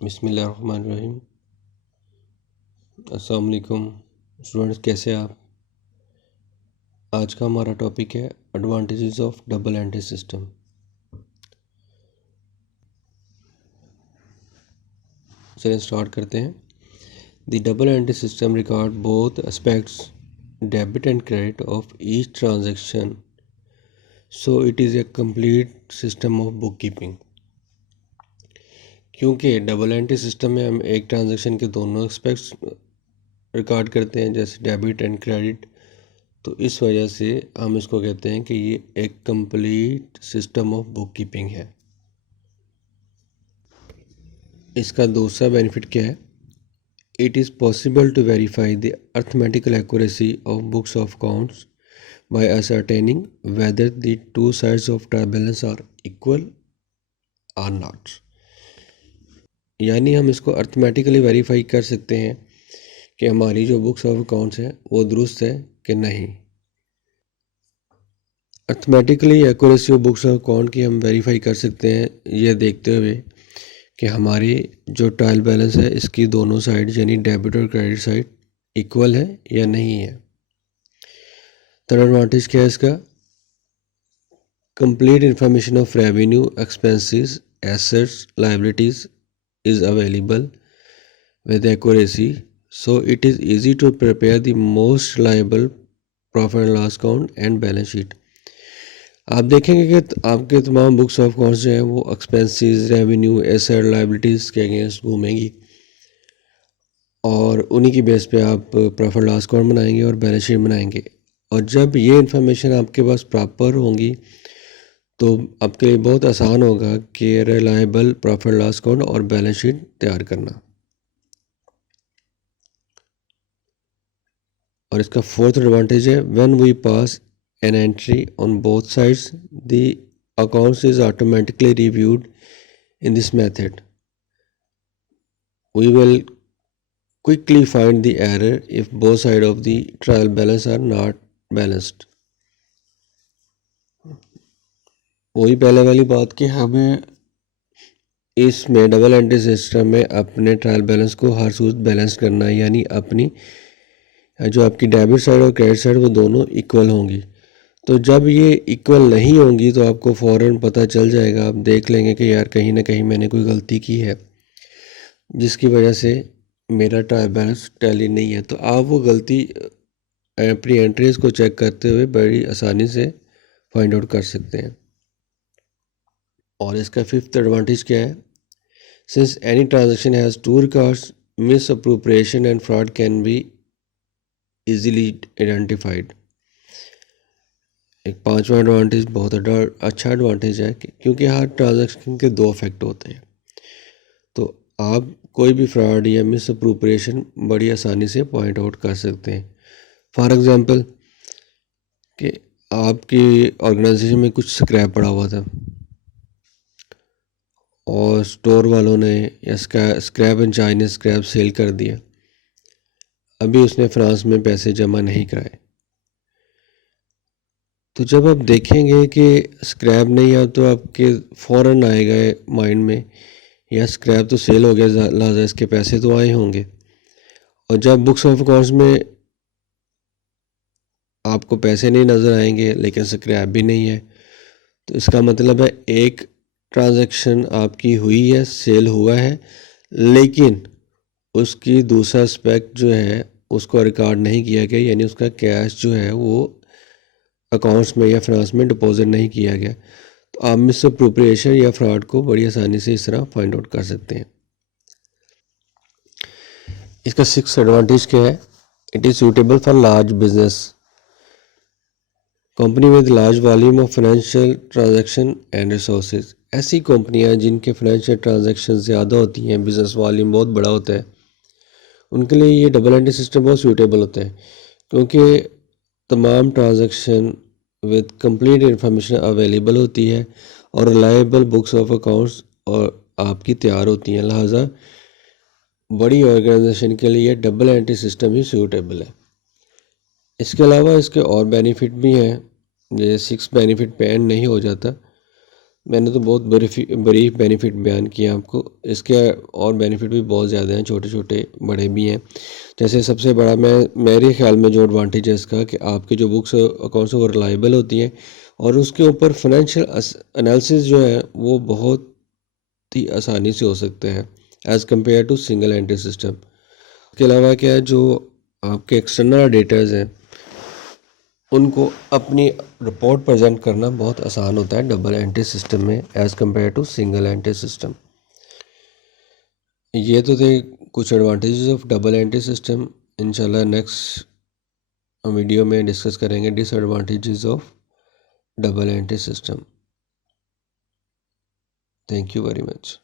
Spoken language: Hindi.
बिस्मिल्लाहिर्रहमानिर्रहीम। अस्सलाम वालेकुम स्टूडेंट्स, कैसे हैं आप? आज का हमारा टॉपिक है advantages of double entry system. चलिए स्टार्ट करते हैं। The double entry system record both aspects debit and credit of each transaction, so it is a complete system of book keeping. क्योंकि डबल एंट्री सिस्टम में हम एक ट्रांजैक्शन के दोनों एस्पेक्ट्स रिकॉर्ड करते हैं, जैसे डेबिट एंड क्रेडिट, तो इस वजह से हम इसको कहते हैं कि ये एक complete system of book keeping है। इसका दूसरा बेनिफिट क्या है? It is possible to verify the arithmetical accuracy of books of accounts by ascertaining whether the two sides of trial balance are equal or not। यानी हम इसको अर्थमेटिकली वेरीफाई कर सकते हैं कि हमारी जो बुक्स ऑफ अकाउंट्स हैं वो दुरुस्त है कि नहीं। Arithmetically accuracy of books of account की हम वेरीफाई कर सकते हैं यह देखते हुए कि हमारी जो ट्रायल बैलेंस है इसकी दोनों साइड यानी डेबिट और क्रेडिट साइड इक्वल है या नहीं है। थर्ड एडवांटेज क्या है इसका? Complete information of revenue, expenses, assets, liabilities is available with accuracy, so it is easy to prepare the most reliable profit and loss account and balance sheet। आप देखेंगे कि आपके तमाम बुक्स ऑफ अकाउंट्स जो हैं वो एक्सपेंसेस, रेवेन्यू, एसेट, लायबिलिटीज़ के अगेंस्ट घूमेंगी और उन्हीं की बेस पे आप प्रॉफिट लॉस अकाउंट बनाएंगे और बैलेंस शीट बनाएंगे। और जब ये इन्फॉर्मेशन आपके पास प्रॉपर होंगी तो आपके लिए बहुत आसान होगा कि रिलायबल प्रॉफिट लॉस अकाउंट और बैलेंस शीट तैयार करना। और इसका फोर्थ एडवांटेज है, when we pass an entry on both sides the accounts is automatically reviewed in this method, we will quickly find the error if both side of the trial balance are not balanced. वही पहले वाली बात कि हमें इसमें डबल एंट्री सिस्टम में अपने ट्रायल बैलेंस को हर सूरत बैलेंस करना है, यानी अपनी जो आपकी डेबिट साइड और क्रेडिट साइड वो दोनों इक्वल होंगी। तो जब ये इक्वल नहीं होंगी तो आपको फ़ौरन पता चल जाएगा, आप देख लेंगे कि यार कहीं ना कहीं मैंने कोई गलती की है जिसकी वजह से मेरा ट्रायल बैलेंस टैली नहीं है। तो आप वो गलती अपनी एंट्रीज को चेक करते हुए बड़ी आसानी से फाइंड आउट कर सकते हैं। और इसका फिफ्थ एडवांटेज क्या है? Since any transaction has to records, misappropriation and fraud can be easily identified. एक पांचवा एडवांटेज बहुत अच्छा एडवांटेज है क्योंकि हर ट्रांजैक्शन के दो इफेक्ट होते हैं, तो आप कोई भी फ्रॉड या मिस अप्रोप्रिएशन बड़ी आसानी से पॉइंट आउट कर सकते हैं। फॉर एग्जांपल कि आपकी ऑर्गेनाइजेशन में कुछ स्क्रैप पड़ा हुआ था और स्टोर वालों ने या स्क्रैप एंड चाइना ने स्क्रैप सेल कर दिया, अभी उसने फ्रांस में पैसे जमा नहीं कराए। तो जब आप देखेंगे कि स्क्रैप नहीं है तो आपके फ़ौरन आएगा माइंड में या स्क्रैप तो सेल हो गया, लिहाजा इसके पैसे तो आए होंगे। और जब बुक्स ऑफ अकाउंट्स में आपको पैसे नहीं नज़र आएंगे लेकिन स्क्रैप भी नहीं है, तो इसका मतलब है एक ट्रांजैक्शन आपकी हुई है, सेल हुआ है, लेकिन उसकी दूसरा एस्पेक्ट जो है उसको रिकॉर्ड नहीं किया गया, यानी उसका कैश जो है वो अकाउंट्स में या फाइनेंस में डिपॉजिट नहीं किया गया। तो आप मिस अप्रोप्रिएशन या फ्रॉड को बड़ी आसानी से इस तरह फाइंड आउट कर सकते हैं। इसका सिक्स एडवांटेज क्या है? It is suitable for large business company with large volume of financial transaction and resources. ऐसी कंपनियां जिनके फाइनेंशियल ट्रांजैक्शन ज़्यादा होती हैं, बिजनेस वॉल्यूम बहुत बड़ा होता है, उनके लिए ये डबल एंट्री सिस्टम बहुत सूटेबल होता है क्योंकि तमाम transaction with complete information available होती है और रिलायबल बुक्स ऑफ अकाउंट्स और आपकी तैयार होती हैं। लिहाजा बड़ी ऑर्गेनाइजेशन के लिए डबल एंट्री सिस्टम ही सूटेबल है। इसके अलावा इसके और बेनिफिट भी हैं, ये सिक्स बेनिफिट पे एंड नहीं हो जाता। मैंने तो बहुत बरीफ बेनिफिट बयान किया आपको, इसके और बेनिफिट भी बहुत ज़्यादा हैं, छोटे छोटे बड़े भी हैं। जैसे सबसे बड़ा मेरे ख्याल में जो एडवांटेज है इसका कि आपकी जो बुक्स अकाउंट्स वो रिलायबल होती हैं और उसके ऊपर फाइनेंशियल एनालिसिस जो है वो बहुत ही आसानी से हो सकते हैं as compare to single entry system. इसके अलावा क्या है, जो आपके एक्सटर्नल डेटाज हैं उनको अपनी रिपोर्ट प्रेजेंट करना बहुत आसान होता है डबल एंट्री सिस्टम में as compare to single entry system. ये तो थे कुछ advantages of double entry system. इंशाल्लाह नेक्स्ट वीडियो में डिस्कस करेंगे disadvantages of double entry system. Thank you very much.